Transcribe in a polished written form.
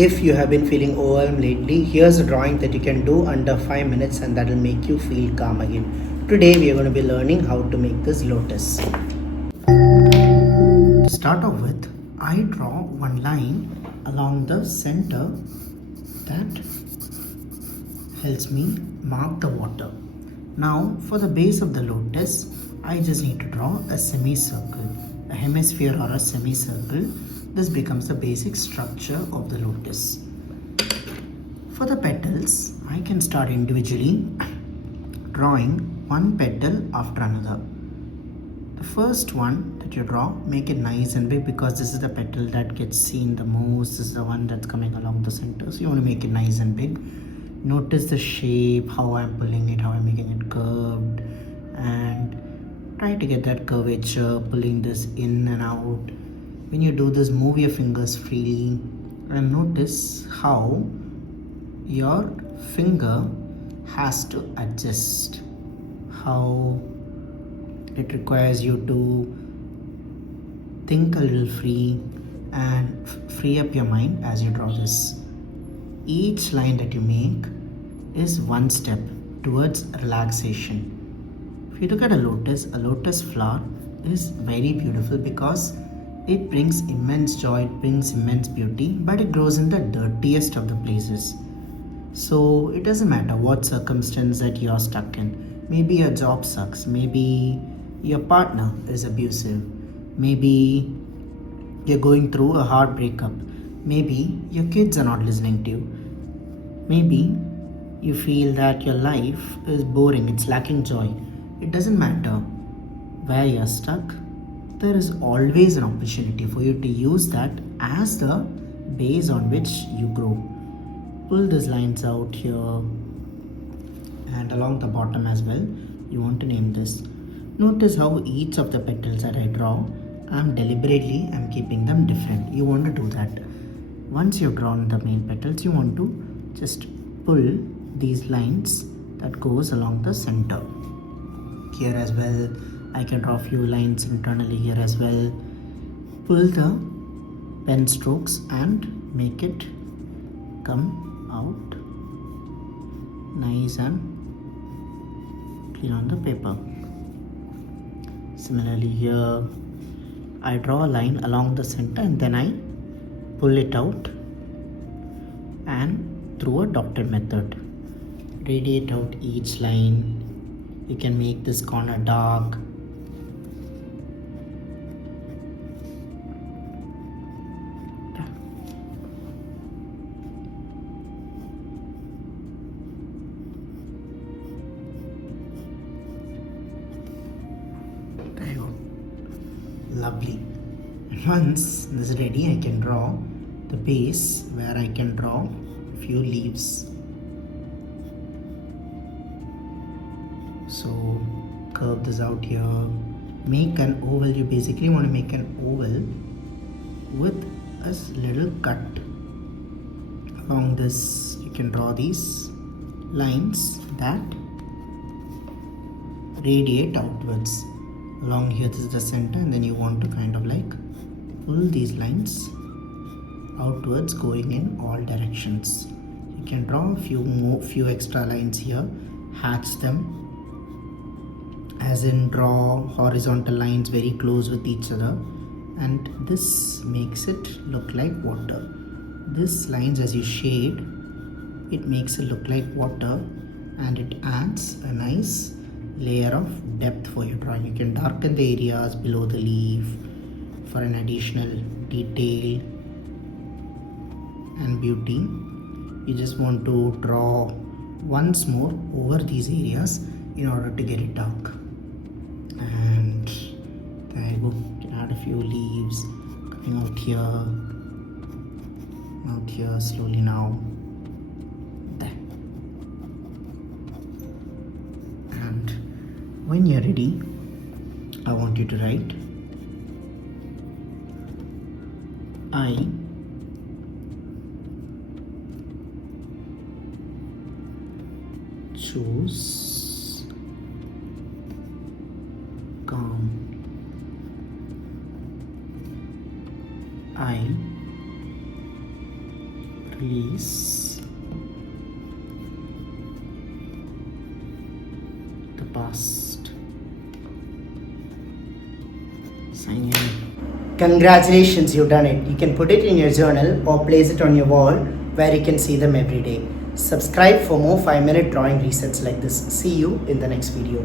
If you have been feeling overwhelmed lately, here's a drawing that you can do under 5 minutes and that will make you feel calm again. Today we are going to be learning how to make this lotus. To start off with, I draw one line along the center that helps me mark the water. Now for the base of the lotus, I just need to draw a semicircle, a hemisphere or a semicircle. This becomes the basic structure of the lotus. For the petals, I can start individually drawing one petal after another. The first one that you draw, make it nice and big because this is the petal that gets seen the most. This is the one that's coming along the center. So you want to make it nice and big. Notice the shape, how I'm pulling it, how I'm making it curved, and try to get that curvature, pulling this in and out. When you do this, move your fingers freely and notice how your finger has to adjust, how it requires you to think a little free and free up your mind as you draw this. Each line that you make is one step towards relaxation. If you look at a lotus flower is very beautiful because it brings immense joy, it brings immense beauty, but it grows in the dirtiest of the places. So it doesn't matter what circumstance that you're stuck in. Maybe your job sucks, maybe your partner is abusive, maybe you're going through a hard breakup, maybe your kids are not listening to you, maybe you feel that your life is boring, it's lacking joy. It doesn't matter where you're stuck, there is always an opportunity for you to use that as the base on which you grow. Pull these lines out here and along the bottom as well. You want to name this. Notice how each of the petals that I draw, I'm keeping them different. You want to do that. Once you've drawn the main petals, you want to just pull these lines that goes along the center. Here as well, I can draw a few lines internally here as well. Pull the pen strokes and make it come out nice and clean on the paper. Similarly here, I draw a line along the center and then I pull it out and through a dotted method radiate out each line. You can make this corner dark. There you go. Lovely. Once this is ready, I can draw the base where I can draw a few leaves. So curve this out here, make an oval. You basically want to make an oval with a little cut along this. You can draw these lines that radiate outwards. Along here, this is the center, and then you want to kind of like pull these lines outwards going in all directions. You can draw a few extra lines here, hatch them, as in draw horizontal lines very close with each other, and this makes it look like water. This lines as you shade, it makes it look like water and it adds a nice layer of depth for your drawing. You can darken the areas below the leaf for an additional detail and beauty. You just want to draw once more over these areas in order to get it dark. And there you go. You can add a few leaves coming out here slowly now. There. And when you're ready, I want you to write I choose calm. I release the past. Sign in. Congratulations, you've done it. You can put it in your journal or place it on your wall where you can see them every day. Subscribe for more 5-minute drawing resets like this. See you in the next video.